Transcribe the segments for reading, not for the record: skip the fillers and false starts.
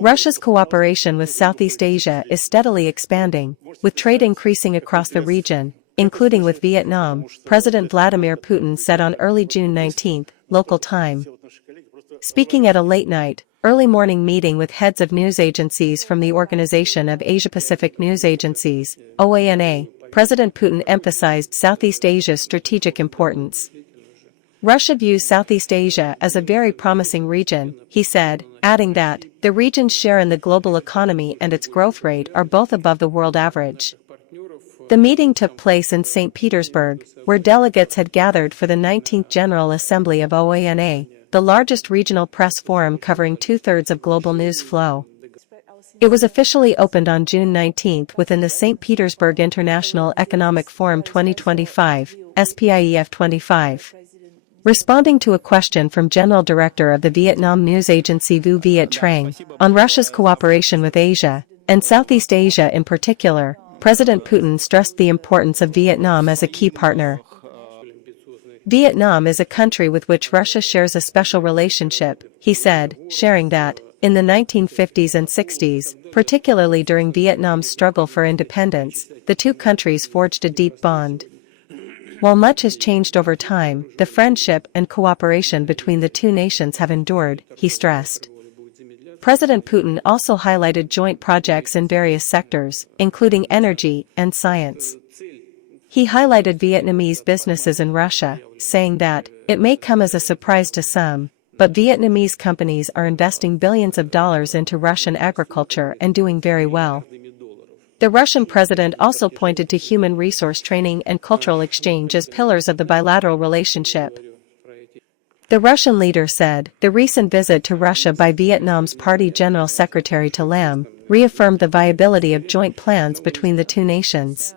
Russia's cooperation with Southeast Asia is steadily expanding, with trade increasing across the region, including with Vietnam, President Vladimir Putin said on early June 19, local time. Speaking at a late-night, early morning meeting with heads of news agencies from the Organization of Asia-Pacific News Agencies, OANA, President Putin emphasized Southeast Asia's strategic importance. Russia views Southeast Asia as a very promising region, he said, adding that the region's share in the global economy and its growth rate are both above the world average. The meeting took place in St. Petersburg, where delegates had gathered for the 19th General Assembly of OANA, the largest regional press forum covering two-thirds of global news flow. It was officially opened on June 19 within the St. Petersburg International Economic Forum 2025, SPIEF 25. Responding to a question from General Director of the Vietnam news agency Vu Viet Trang on Russia's cooperation with Asia, and Southeast Asia in particular, President Putin stressed the importance of Vietnam as a key partner. Vietnam is a country with which Russia shares a special relationship, he said, sharing that, in the 1950s and 60s, particularly during Vietnam's struggle for independence, the two countries forged a deep bond. While much has changed over time, the friendship and cooperation between the two nations have endured, he stressed. President Putin also highlighted joint projects in various sectors, including energy and science. He highlighted Vietnamese businesses in Russia, saying that, it may come as a surprise to some, but Vietnamese companies are investing billions of dollars into Russian agriculture and doing very well. The Russian president also pointed to human resource training and cultural exchange as pillars of the bilateral relationship. The Russian leader said, the recent visit to Russia by Vietnam's Party General Secretary to Lam reaffirmed the viability of joint plans between the two nations.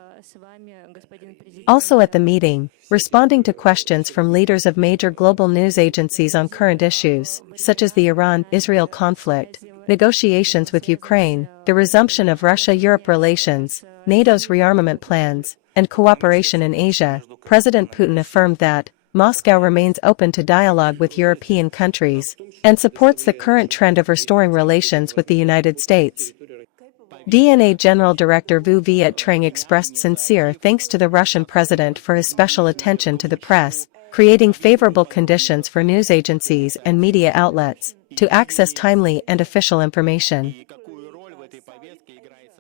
Also at the meeting, responding to questions from leaders of major global news agencies on current issues, such as the Iran-Israel conflict, negotiations with Ukraine, the resumption of Russia-Europe relations, NATO's rearmament plans, and cooperation in Asia, President Putin affirmed that Moscow remains open to dialogue with European countries and supports the current trend of restoring relations with the United States. DNA General Director Vu Viet Trang expressed sincere thanks to the Russian president for his special attention to the press, creating favorable conditions for news agencies and media outlets to access timely and official information.